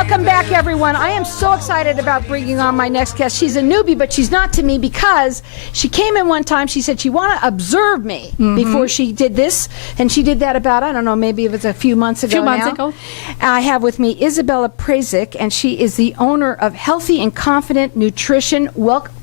Welcome back, everyone. I am so excited about bringing on my next guest. She's a newbie, but she's not to me because she came in one time. She said she wanted to observe me before she did this, and she did that about, I don't know, maybe it was a few months ago I have with me Isabella Prazik, and she is the owner of Healthy and Confident Nutrition.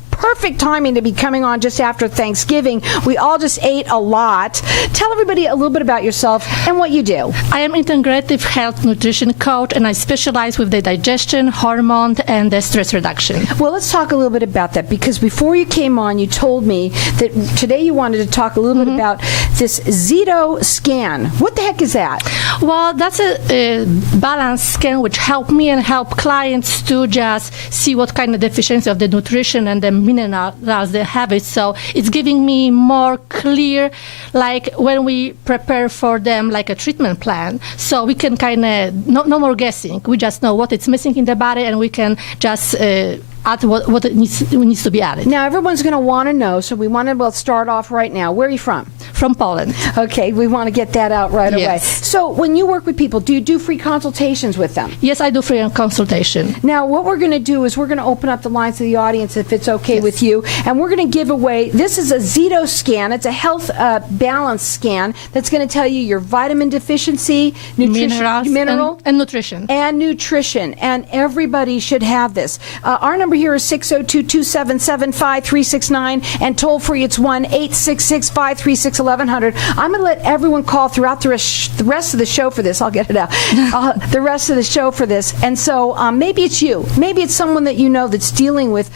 Perfect timing to be coming on just after Thanksgiving. We all just ate a lot. Tell everybody a little bit about yourself and what you do. I am integrative health nutrition coach, and I specialize with the digestion, hormone, and the stress reduction. Well, let's talk a little bit about that, because before you came on, you told me that today you wanted to talk a little bit about this Saito Scan. What the heck is that? Well, that's a balance scan which help me and help clients to just see what kind of deficiency of the nutrition and the minerals they have it. So it's giving me more clear, like when we prepare for them like a treatment plan. So we can kind of, no more guessing. We just know what it's missing in the body, and we can just add what it needs to be added. Now, everyone's going to want to know, so we want to start off right now. Where are you from? From Poland. Okay, we want to get that out right away. Yes. So when you work with people, do you do free consultations with them? Yes, I do free consultation. Now, what we're going to do is we're going to open up the lines to the audience, if it's okay with you, and we're going to give away, this is a Saito Scan. It's a health balance scan that's going to tell you your vitamin deficiency, mineral, and nutrition. And nutrition, and everybody should have this. Our number here is 602-277-5369, and toll free it's 1-866-536-1100. I'm going to let everyone call throughout the rest of the show for this. I'll get it out. The rest of the show for this. And so maybe it's you. Maybe it's someone that you know that's dealing with,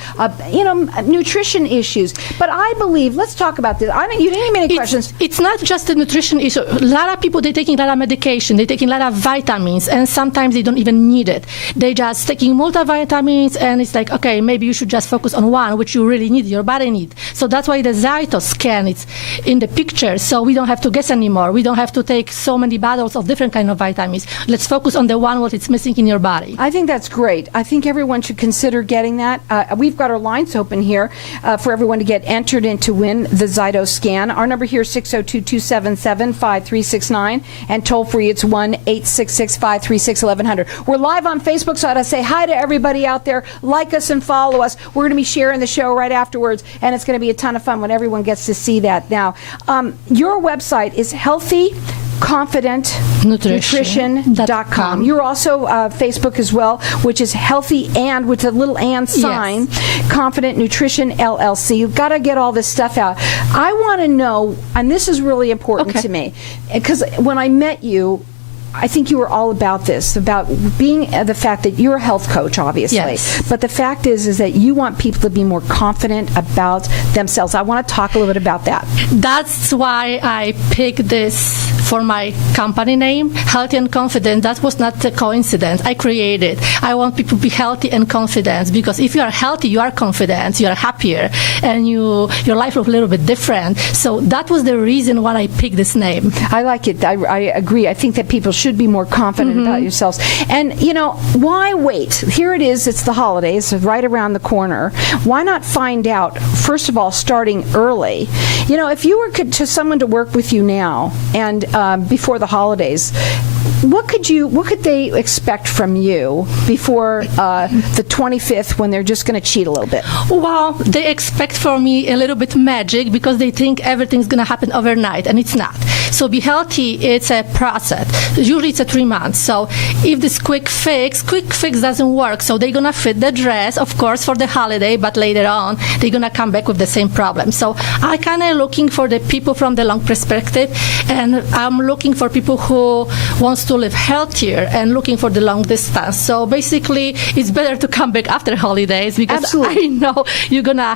nutrition issues. But I believe, let's talk about this. You didn't have any questions. It's not just a nutrition issue. A lot of people, they're taking a lot of medication. They're taking a lot of vitamins, and sometimes they don't even need it. They're just taking multivitamins, and it's like, okay, maybe you should just focus on one, which you really need, your body needs. So that's why the Saito Scan is in the picture, so we don't have to guess anymore. We don't have to take so many bottles of different kind of vitamins. Let's focus on the one what it's missing in your body. I think that's great. I think everyone should consider getting that. We've got our lines open here for everyone to get entered in to win the Saito Scan. Our number here is 602-277-5369, and toll free it's 1-866-536-1100. We're live on Facebook, so I ought to say hi to everybody out there. Like us and follow us. We're going to be sharing the show right afterwards, and it's going to be a ton of fun when everyone gets to see that. Now, your website is healthyconfidentnutrition.com. You're also Facebook as well, which is healthy and with a little and sign, Confident Nutrition LLC. You've got to get all this stuff out. I want to know, and this is really important to me, because when I met you, I think you were all about this, about being the fact that you're a health coach, obviously. Yes. But the fact is that you want people to be more confident about themselves. I want to talk a little bit about that. That's why I picked this for my company name, Healthy and Confident. That was not a coincidence. I created. I want people to be healthy and confident, because if you are healthy, you are confident, you are happier, and your life looks a little bit different. So that was the reason why I picked this name. I like it. I agree. I think that people should be more confident about yourselves. And, why wait? Here it is. It's the holidays, right around the corner. Why not find out, first of all, starting early? If you were to someone to work with you now and before the holidays, what could they expect from you before the 25th, when they're just going to cheat a little bit? Well, they expect from me a little bit magic, because they think everything's going to happen overnight, and it's not. So be healthy, it's a process. Usually it's a 3 months. So if this quick fix doesn't work, so they're going to fit the dress, of course, for the holiday, but later on, they're going to come back with the same problem. So I kind of looking for the people from the long perspective, and I'm looking for people who wants to live healthier and looking for the long distance. So basically, it's better to come back after holidays, because I know you're going to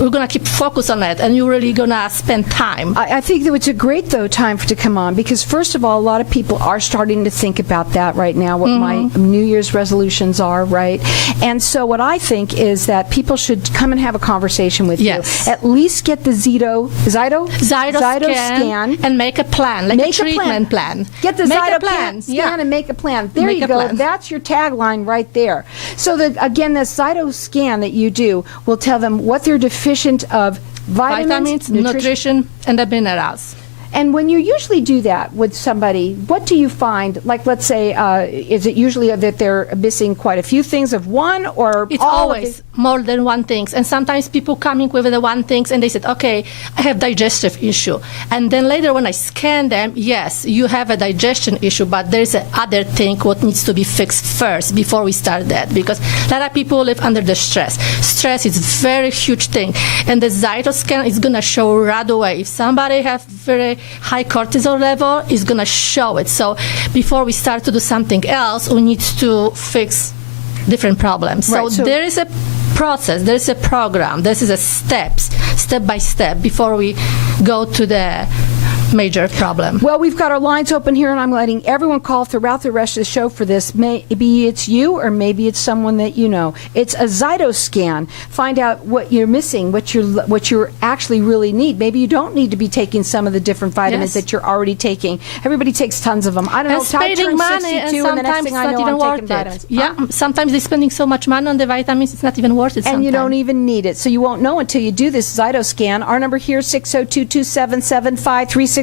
we're going to keep focus on it, and you're really going to spend time. I think that it's a great, time to come on, because first of all, a lot of people are starting to think about that right now, what my New Year's resolutions are, right? And so what I think is that people should come and have a conversation with you. At least get the Saito Scan and make a plan, like a treatment plan. Get the Saito Scan and make a plan. There you go. That's your tagline right there. So again, the Saito Scan that you do will tell them what they're deficient of: vitamins, nutrition, and the minerals. And when you usually do that with somebody, what do you find? Like, let's say, is it usually that they're missing quite a few things of one, or it's all always more than one thing? And sometimes people coming with the one thing, and they said, okay, I have digestive issue. And then later when I scan them, yes, you have a digestion issue, but there's a other thing what needs to be fixed first before we start that, because a lot of people live under the stress. Stress is a very huge thing, and the Saito Scan is going to show right away. If somebody have very high cortisol level, it's going to show it. So before we start to do something else, we need to fix different problems. Right, so there is a process, there is a program, this is a step by step before we go to the major problem. Well, we've got our lines open here, and I'm letting everyone call throughout the rest of the show for this. Maybe it's you, or maybe it's someone that you know. It's a Saito Scan. Find out what you're missing, what you actually really need. Maybe you don't need to be taking some of the different vitamins that you're already taking. Everybody takes tons of them. I don't know. Spending money, and sometimes and the next thing I know, even I'm worth taking vitamins. it. Yeah, sometimes they're spending so much money on the vitamins, it's not even worth it. And you don't even need it, so you won't know until you do this Saito Scan. Our number here is 602-277-5369.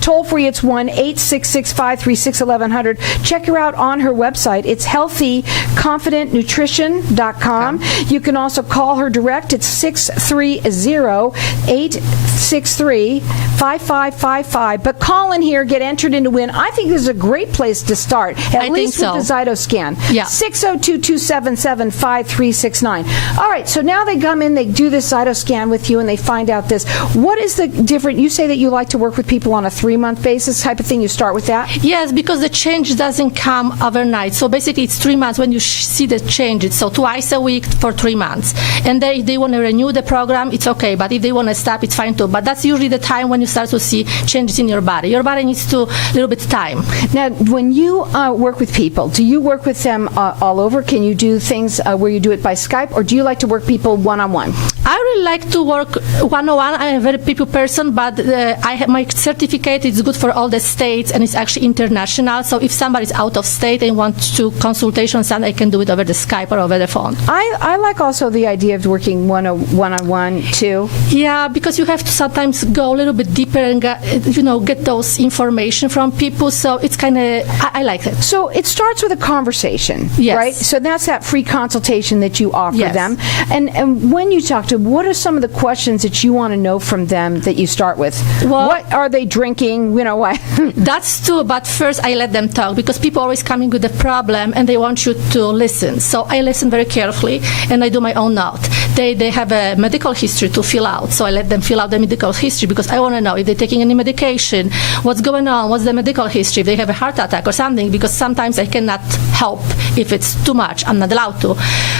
Toll free, it's 1-866-536-1100. Check her out on her website. It's healthyconfidentnutrition.com. You can also call her direct. It's 630-863-5555. But call in here, get entered in to win. I think this is a great place to start, at least with the Saito Scan. Yeah. 602-277-5369. All right, so now they come in, they do this Saito Scan with you, and they find out this. What is the different? You say that you like to work with people on a 3-month basis type of thing. You start with that? Yes, because the change doesn't come overnight. So basically it's 3 months when you see the changes. So twice a week for 3 months. And if they want to renew the program, it's okay. But if they want to stop, it's fine too. But that's usually the time when you start to see changes in your body. Your body needs a little bit of time. Now, when you work with people, do you work with them all over? Can you do things where you do it by Skype, or do you like to work people one-on-one? I really like to work one-on-one. I'm a very people person, but I have my certificate. It's good for all the states, and it's actually international. So if somebody's out of state and wants to consultation, I can do it over the Skype or over the phone. I like also the idea of working one-on-one too. Yeah, because you have to sometimes go a little bit deeper and get those information from people. So it's kind of I like it. So it starts with a conversation, yes. right? So that's that free consultation that you offer yes. them. And when you talk to them, what are some of the questions that you want to know from them that you start with? Well, what are they drinking? You know what? That's true, but first I let them talk, because people always coming with a problem and they want you to listen. So I listen very carefully, and I do my own note. They have a medical history to fill out, so I let them fill out the medical history, because I want to know if they're taking any medication, what's going on, what's the medical history, if they have a heart attack or something, because sometimes I cannot help if it's too much. I'm not allowed to.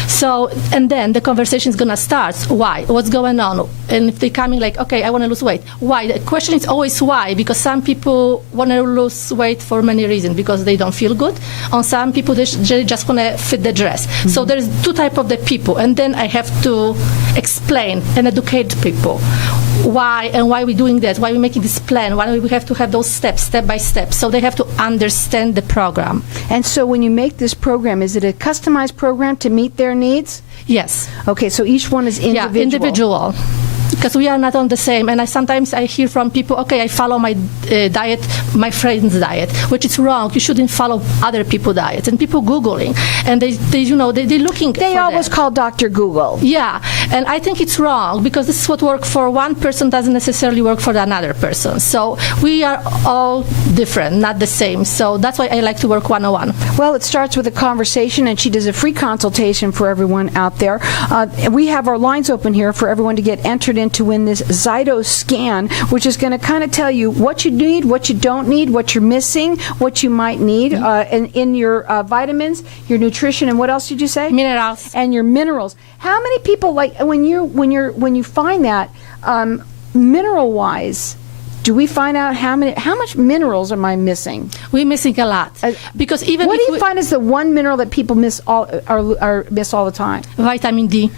So, and then the conversation is going to start. Why? What's going on? And if they're coming like, okay, I want to lose weight. Why? The question is always why, because some people want to lose weight for many reasons, because they don't feel good. On some people, they just want to fit the dress. Mm-hmm. So there's two types of the people. And then I have to explain and educate people why and why we're doing that, why we're making this plan, why we have to have those steps, step by step. So they have to understand the program. And so when you make this program, is it a customized program to meet their needs? Yes. Okay, so each one is individual. Yeah, individual. Because we are not on the same. And sometimes I hear from people, okay, I follow my diet, my friend's diet, which is wrong. You shouldn't follow other people's diets. And people Googling, and they're looking They always call Dr. Google. Yeah, and I think it's wrong, because this is what works for one person doesn't necessarily work for another person. So we are all different, not the same. So that's why I like to work one-on-one. Well, it starts with a conversation, and she does a free consultation for everyone out there. We have our lines open here for everyone to get entered in to win this Saito Scan, which is going to kind of tell you what you need, what you don't need, what you're missing, what you might need in your vitamins, your nutrition, and what else did you say? Minerals. And your minerals. How many people, like when you find that mineral-wise, do we find out how much minerals am I missing? We're missing a lot, because even what do you find is the one mineral that people miss all the time? Vitamin D.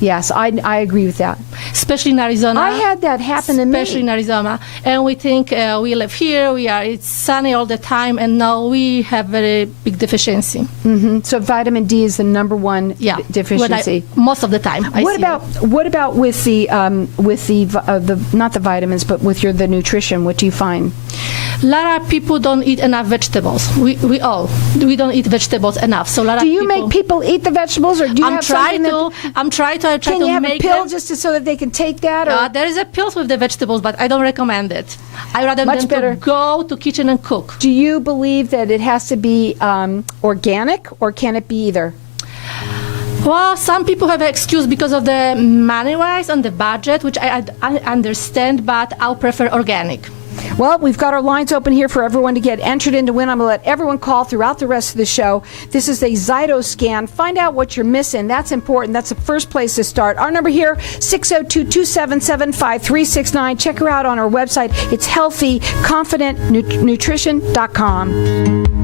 Yes, I agree with that. especially in Arizona. I had that happen to me. Especially in Arizona. And we think we live here, it's sunny all the time, and now we have very big deficiency. So vitamin D is the number one deficiency. Most of the time. What about with the not the vitamins, but with the nutrition? What do you find? A lot of people don't eat enough vegetables. We don't eat vegetables enough. So a lot of people. Do you make people eat the vegetables, or do you I'm trying to Can you have make a pill them, just so that they can take that? Or? there is a pill with the vegetables, but I don't recommend it. I rather Much than better. to go to kitchen and cook. Do you believe that it has to be organic, or can it be either? Well, some people have an excuse because of the money-wise and the budget, which I understand, but I'll prefer organic. Well, we've got our lines open here for everyone to get entered in to win. I'm going to let everyone call throughout the rest of the show. This is a Saito Scan. Find out what you're missing. That's important. That's the first place to start. Our number here, 602-277-5369. Check her out on our website. It's healthyconfidentnutrition.com.